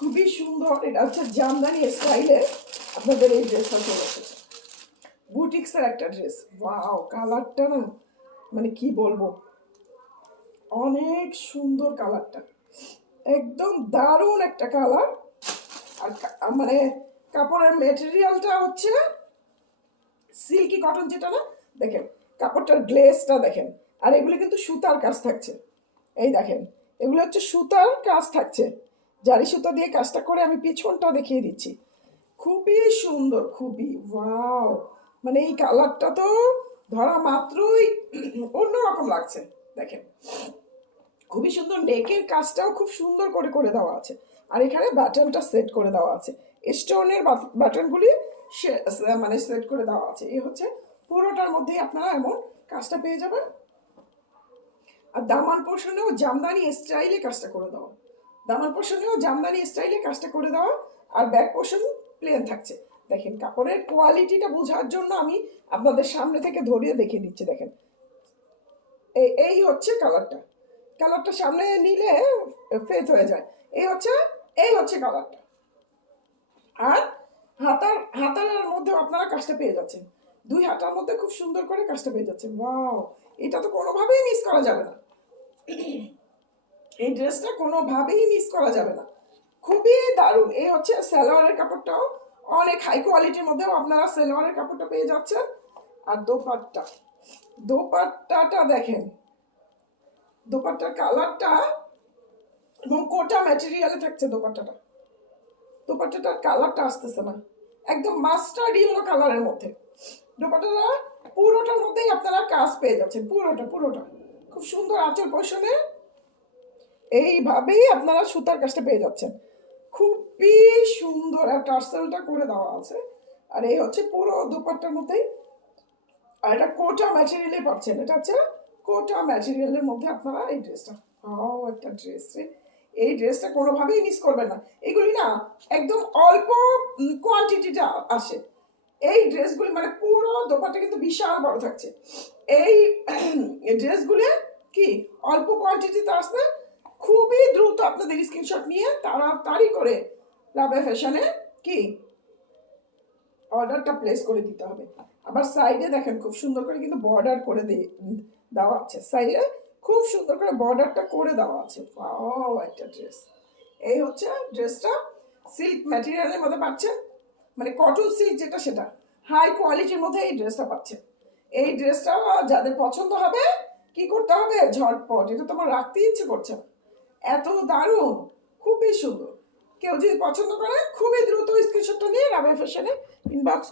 খুবই সুন্দর। এটা হচ্ছে জামদানি স্টাইলে আপনাদের এই ড্রেসটা চলে এসেছে, বুটিক্সের একটা ড্রেস। ওয়াও, কালারটা না মানে কি বলবো, অনেক সুন্দর কালারটা, একদম দারুণ একটা কালার। আর মানে কাপড়ের মেটেরিয়ালটা হচ্ছে সিল্কি কটন, যেটা না, দেখেন কাপড়টার গ্লেজটা দেখেন। আর এগুলো কিন্তু সুতার কাজ থাকছে, এই দেখেন এগুলো হচ্ছে সুতার কাজ থাকছে, জারি সুতা দিয়ে কাজটা করে আমি পিছনটা দেখিয়ে দিচ্ছি। খুবই সুন্দর, খুবই ওয়াও। মানে এই কালারটা তো ধরা মাত্রই অন্যরকম লাগছে। দেখেন খুবই সুন্দর, নেকের কাজটাও খুব সুন্দর করে করে দেওয়া আছে। আর এখানে বাটনটা সেট করে দেওয়া আছে, স্টোনের বাটনগুলি মানে সেট করে দেওয়া আছে। এই হচ্ছে পুরোটার মধ্যেই আপনারা এমন কাজটা পেয়ে যাবেন। আর দামান পোর্শনেও জামদানি স্টাইলে কাজটা করে দেওয়া, দামান পোর্শনেও জামদানি স্টাইলে কাজটা করে দেওয়া। আর ব্যাক পোর্শন প্লেন থাকছে। দেখেন কাপড়ের কোয়ালিটিটা বোঝার জন্য আমি আপনাদের সামনে থেকে ধরিয়ে দেখিয়ে দিচ্ছি। দেখেন এই হচ্ছে কালারটা, কালারটা সামনে নিলে ফেদ হয়ে যায়। এই হচ্ছে কালারটা। আর হাতার মধ্যে আপনারা কাজটা পেয়ে যাচ্ছেন, দুই হাতার মধ্যে খুব সুন্দর করে কাজটা পেয়ে যাচ্ছেন। ওয়াও, এটা তো কোনোভাবেই মিস করা যাবে না, এই ড্রেসটা কোনোভাবেই মিস করা যাবে না, খুবই দারুণ। এই হচ্ছে সালোয়ারের কাপড়টাও অনেক হাই কোয়ালিটির মধ্যেও আপনারা সালোয়ারের কাপড়টা পেয়ে যাচ্ছেন। আর দোপাট্টাটা দেখেন, দোপাট্টার কালারটা এবং কোটা ম্যাটেরিয়ালে থাকছে দোপাট্টাটা। দোপাট্টাটার কালারটা আসতেছে না, একদম মাস্টার্ড ইয়েলো কালারের মধ্যে দোপাট্টাটা। পুরোটার মধ্যেই আপনারা কাজ পেয়ে যাচ্ছেন, পুরোটা খুব সুন্দর আঁচল পোষণে এইভাবেই আপনারা সুতার কাজটা পেয়ে যাচ্ছেন, খুবই সুন্দর। আর টার্সেলটা করে দেওয়া আছে। আর এই হচ্ছে পুরো দোপাট্টার মধ্যেই। আর এটা কোটা ম্যাটেরিয়ালে পাচ্ছেন, এটা হচ্ছে কোটা ম্যাটেরিয়ালের মধ্যে আপনারা এই ড্রেসটা। একটা ড্রেস রে, এই ড্রেসটা কোনোভাবেই মিস করবেন না। এগুলি না একদম অল্প কোয়ান্টিটিটা আসে, এই ড্রেসগুলি মানে পুরো দোপাট্টা কিন্তু বিশাল বড় থাকছে। এই ড্রেসগুলি কি অল্প কোয়ান্টিটিতে আসবে, খুবই দ্রুত আপনাদের স্ক্রিনশট নিয়ে তাড়াতাড়ি করে রাবেয়া ফ্যাশনে কি অর্ডারটা প্লেস করে দিতে হবে। আবার সাইডে দেখেন খুব সুন্দর করে কিন্তু বর্ডার করে দেওয়া আছে, সাইডে খুব সুন্দর করে বর্ডারটা করে দেওয়া আছে। একটা ড্রেস, এই হচ্ছে ড্রেসটা সিল্ক ম্যাটেরিয়ালের মধ্যে পাচ্ছেন, মানে কটন সিল্ক যেটা সেটা হাই কোয়ালিটির মধ্যে এই ড্রেসটা পাচ্ছেন। এই ড্রেসটা যাদের পছন্দ হবে কি করতে হবে, ঝটপট, এটা তোমার রাখতে ইচ্ছে করছে না, এত দারুণ, খুবই সুন্দর। কেউ যদি পছন্দ করে খুবই দ্রুত স্ক্রিনশটটা নিয়ে রাবেয়া ফ্যাশনে ইনবক্স